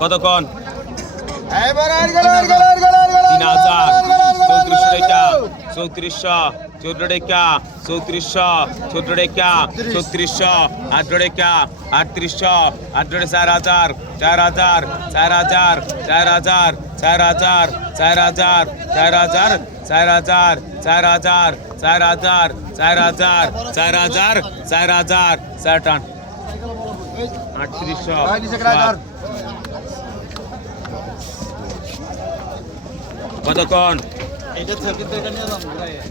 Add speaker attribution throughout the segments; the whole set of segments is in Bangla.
Speaker 1: কতক্ষণ তিন হাজার চৌত্রিশশো টাকা চৌত্রিশশো চৌদ্দ টাকা চৌত্রিশশো চৌদ্দ টাকা চৌত্রিশশো আঠারো টাকা আটত্রিশশো আঠারো চার হাজার চার হাজার চার হাজার চার হাজার চার হাজার চার হাজার চার হাজার চার হাজার চার হাজার চার হাজার চার হাজার চার হাজার চার হাজার চার টান আটত্রিশশো। কতক্ষণ?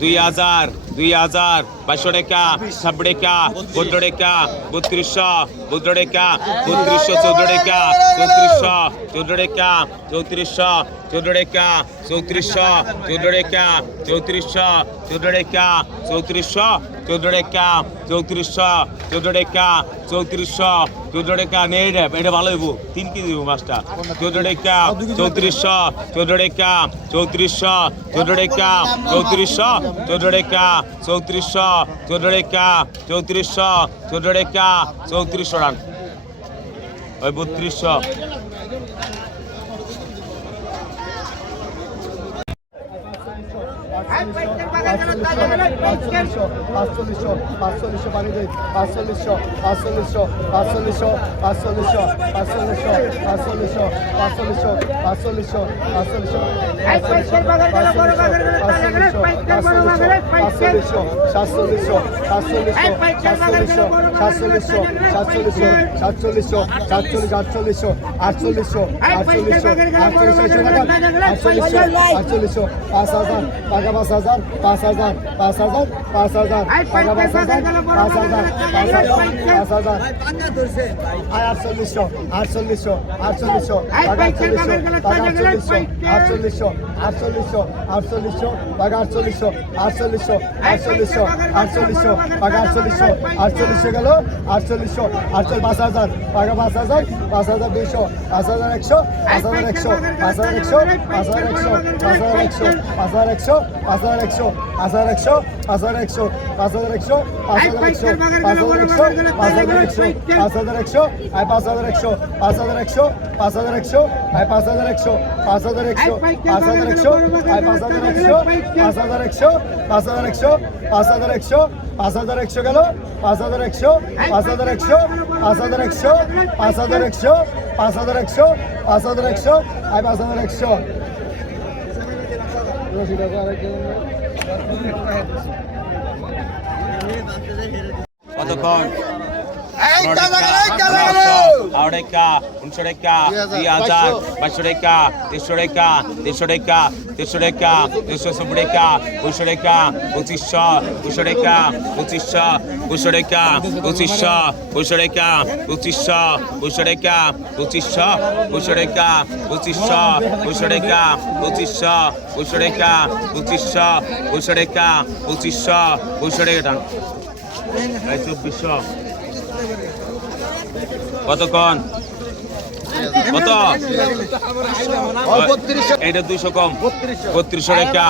Speaker 1: দুই হাজার দুই হাজার পাঁচশো টাকা ছাব্বিশ টাকা পনেরো টাকা বত্রিশশো পনেরো টাকা বত্রিশশো চৌদ্দ টাকা চৌত্রিশশো চৌদ্দ টাকা চৌত্রিশশো চৌদ্দ টাকা চৌত্রিশশো চৌদ্দ টাকা চৌত্রিশশো চৌদ্দ টাকা চৌত্রিশশো চৌদ্দ টাকা চৌত্রিশশো চৌদ্দ টাকা চৌত্রিশশো চৌদ্দ টাকা নেই রে এটা ভালো হইব। তিন কেজি দিব মাছটা। চৌদ্দ টাকা চৌত্রিশশো চৌদ্দ টাকা চৌত্রিশশো চৌদ্দ টাকা চৌত্রিশশো চৌদ্দ টাকা চৌত্রিশশো চৌদ্দ টাকা চৌত্রিশশো চৌদ্দ টাকা চৌত্রিশশো রান। ওই বত্রিশশো।
Speaker 2: পাঁচচল্লিশশো পাঁচচল্লিশশো পাঁচচল্লিশশো পানি দিই পাঁচচল্লিশশো পাঁচচল্লিশশো পাঁচচল্লিশশো পাঁচচল্লিশশো পাঁচচল্লিশশো পাঁচচল্লিশশো পাঁচচল্লিশশো পাঁচচল্লিশশো পাঁচচল্লিশশো পাঁচচল্লিশশো সাতচল্লিশশো সাতচল্লিশশো সাতচল্লিশশো সাতচল্লিশশো সাতচল্লিশশো সাতচল্লিশশো সাতচল্লিশ আটচল্লিশশো আটচল্লিশশো আটচল্লিশশো আটচল্লিশশো আটচল্লিশশো পাঁচ হাজার টাকা পাঁচ হাজার পাঁচ হাজার পাঁচ হাজার পাঁচ হাজার টাকা পাঁচ হাজার পাঁচ হাজার পাঁচ হাজার পাঁচ হাজার আটচল্লিশশো আটচল্লিশশো আটচল্লিশশো আটচল্লিশশো আটচল্লিশশো আটচল্লিশশো আটচল্লিশশো আটচল্লিশশো টাকা আটচল্লিশশো আটচল্লিশশো আটচল্লিশশো আটচল্লিশশো টাকা আটচল্লিশশো আটচল্লিশশো গেল আটচল্লিশশো আটচল্লিশ পাঁচ হাজার টাকা পাঁচ হাজার পাঁচ হাজার দুইশো পাঁচ হাজার একশো পাঁচ হাজার একশো পাঁচ হাজার একশো পাঁচ হাজার একশো পাঁচ হাজার একশো পাঁচ হাজার একশো পাঁচ হাজার একশো পাঁচ হাজার একশো পাঁচ হাজার একশো পাঁচ হাজার একশো পাঁচ হাজার একশো পাঁচ হাজার একশো পাঁচ হাজার একশো পাঁচ হাজার একশো আয় পাঁচ হাজার একশো পাঁচ হাজার একশো পাঁচ হাজার একশো আয় পাঁচ হাজার একশো পাঁচ হাজার একশো পাঁচ হাজার একশো আয় পাঁচ হাজার একশো পাঁচ হাজার একশো পাঁচ হাজার একশো পাঁচ হাজার একশো পাঁচ হাজার একশো গেল পাঁচ হাজার একশো পাঁচ হাজার একশো, পাঁচ হাজার একশো, পাঁচ হাজার একশো, পাঁচ হাজার একশো, পাঁচ হাজার একশো, আয় পাঁচ হাজার একশো।
Speaker 1: কতক্ষণ? আড়াইকা উনিশশো টাকা দুই হাজার পাঁচশো টাকা তিনশো টাকা তিনশো টাকা তিনশো টাকা তিনশো সত্তর টাকা পঁচিশশো টাকা পঁচিশশো পঁচিশশো টাকা পঁচিশশো পঁচিশশো টাকা পঁচিশশো পঁচিশশো টাকা পঁচিশশো পঁচিশশো টাকা পঁচিশশো পঁচিশশো টাকা পঁচিশশো পঁচিশশো টাকা পঁচিশশো পঁচিশশো টাকা পঁচিশশো পঁচিশশো টাকা পঁচিশশো টাকা চব্বিশশো কতক্ষণ? কত? এইটা দুইশো কম। বত্রিশশো টাকা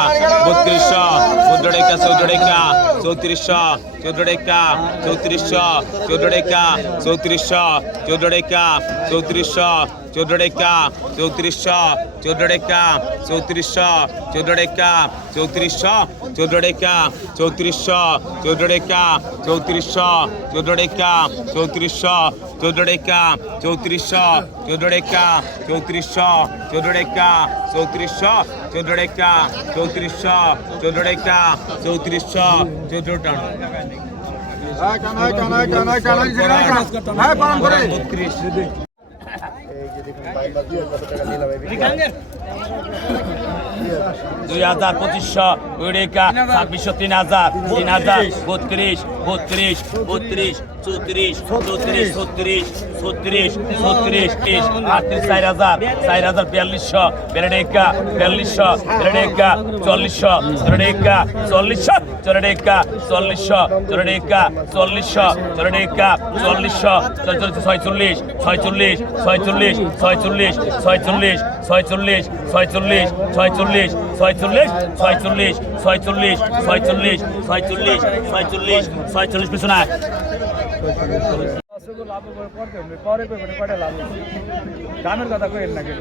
Speaker 1: বত্রিশশো, চোদ্দ টাকা চৌদ্দ টাকা চৌত্রিশশো, চোদ্দ টাকা চৌত্রিশশো, চোদ্দ টাকা চৌত্রিশশো, চোদ্দ টাকা চৌত্রিশশো চোদ্দ টাকা চৌত্রিশশো চোদ্দ টাকা চৌত্রিশশো চোদ্দ টাকা চৌত্রিশশো চোদ্দ টাকা চৌত্রিশশো চোদ্দ টাকা চৌত্রিশশো চোদ্দ টাকা চৌত্রিশশো চোদ্দ টাকা চৌত্রিশশো চোদ্দ টাকা চৌত্রিশশো চোদ্দ টাকা চৌত্রিশশো চোদ্দ টাকা চৌত্রিশশো চোদ্দ টাকা চৌত্রিশশো চোদ্দ টাকা বত্রিশ দুই হাজার পঁচিশশো কুড়ি টাকা ছাব্বিশশো তিন হাজার তিন হাজার বত্রিশ বত্রিশ বত্রিশ চৌত্রিশ চৌত্রিশ ছত্রিশ ছত্রিশ ছত্রিশ ত্রিশ আটত্রিশ চার হাজার চার হাজার বিয়াল্লিশশো বেড়েকা বিয়াল্লিশশো বেড়েকা চল্লিশশো বেড়েকা চল্লিশশো চল্লিশা চল্লিশশো চল্লিশা চল্লিশশো চল্লিশা চল্লিশশো চল্লিশ ছয়চল্লিশ ছয়চল্লিশ ছয়চল্লিশ ছয়চল্লিশ ছয়চল্লিশ ছয়চল্লিশ ছয়চল্লিশ ছয়চল্লিশ ছয়চল্লিশ ছয়চল্লিশ ছয়চল্লিশ ছয়চল্লিশ ছয়চল্লিশ ছয়চল্লিশ ছয়চল্লিশ পিছনে
Speaker 3: দামের কথা কইেন না কেউ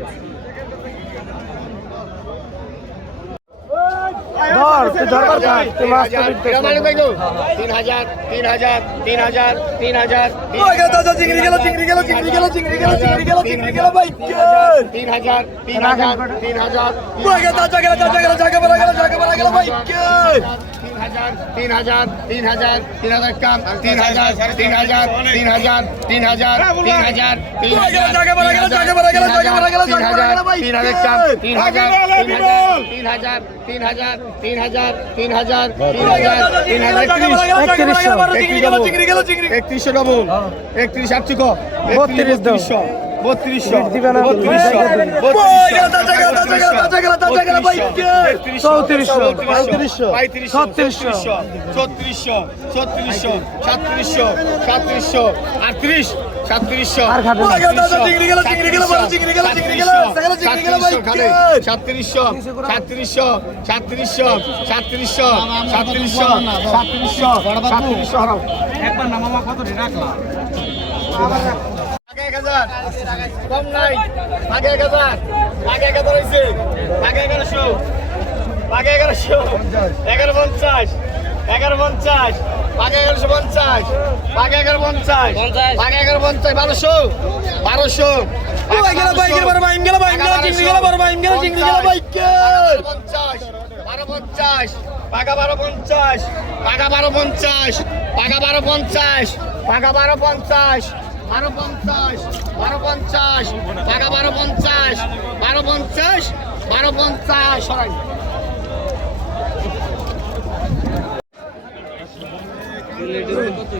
Speaker 4: তিন হাজার তিন হাজার তিন হাজার তিন হাজার
Speaker 3: চিংড়ি গেল চিংড়ি গেল চিংড়ি গেল চিংড়ি গেল চিংড়ি গেল চিংড়ি গেল ভাই
Speaker 4: তিন হাজার তিন হাজার তিন হাজার
Speaker 3: চাচা গেল চাচা গেল পড়া গেল পড়া গেল ভাই
Speaker 4: তিন হাজার তিন হাজার তিন হাজার কাম তিন হাজার তিন হাজার তিন হাজার তিন হাজার তিন হাজার তিন হাজার তিন হাজার তিন হাজার কাম তিন হাজার তিন হাজার তিন হাজার তিন হাজার তিন হাজার তিন হাজার তিন হাজার হাজার
Speaker 3: চিংড়ি
Speaker 4: একত্রিশশো ডবল একত্রিশ আটশো
Speaker 3: বত্রিশ।
Speaker 4: বত্রিশশো
Speaker 3: চৌত্রিশশো
Speaker 4: পঁয়ত্রিশশো
Speaker 3: ছত্রিশশো
Speaker 4: ছত্রিশশো ছত্রিশশো সাতত্রিশশো সাতত্রিশশো আটত্রিশ সাতত্রিশশো? সাতত্রিশশো সাতত্রিশশো সাতত্রিশশো সাতত্রিশশো সাতত্রিশশো সাতত্রিশশো সাতত্রিশশো
Speaker 3: একবার না কত রাখলাম।
Speaker 4: এক হাজার কম নাই। আগে এক হাজার আগে এক হাজার হয়েছে। আগে এগারোশো আগে এগারোশো এগারো পঞ্চাশ এগারো পঞ্চাশ আগে এগারোশো পঞ্চাশ আগে এগারো পঞ্চাশ আগে এগারো পঞ্চাশ বারোশো বারোশো বারো পঞ্চাশ পাকা বারো পঞ্চাশ পাকা বারো পঞ্চাশ পাকা বারো পঞ্চাশ পাকা বারো পঞ্চাশ বারো পঞ্চাশ বারো পঞ্চাশ পাকা বারো পঞ্চাশ বারো পঞ্চাশ বারো পঞ্চাশ সরাই।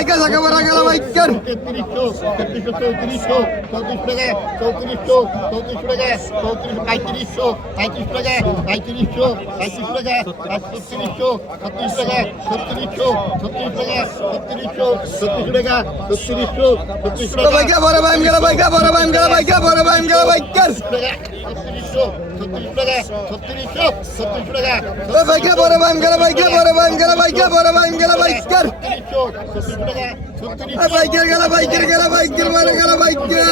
Speaker 3: বাইকা বড় গেল বাইকা জায়গা বড় গেল বাইকা
Speaker 4: তেত্রিশশো তেত্রিশশো চৌত্রিশশো চৌত্রিশ টাকা চৌত্রিশশো চৌত্রিশ টাকা চৌত্রিশ পঁয়ত্রিশশো পঁয়ত্রিশ টাকা পঁয়ত্রিশশো পঁয়ত্রিশ টাকা ছত্রিশশো ছত্রিশ টাকা ছত্রিশশো ছত্রিশ টাকা ছত্রিশশো ছত্রিশ টাকা ছত্রিশশো ছত্রিশ টাকা
Speaker 3: বাইকা বড় বাম গেল বাইকা বড় বাম গেল বাইকা বড় বাম গেল বাইকা
Speaker 4: ছত্রিশশো
Speaker 3: বাইকে পরে বাইম গেলে বাইকে পরে বাইম গেলে বাইকে পরে বাইম গেলে
Speaker 4: বাইকের
Speaker 3: বাইকের গেলে বাইকের গেলে বাইকের মানে গেলে বাইকের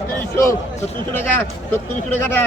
Speaker 4: ছত্রিশশো টাকা টাকা টাকা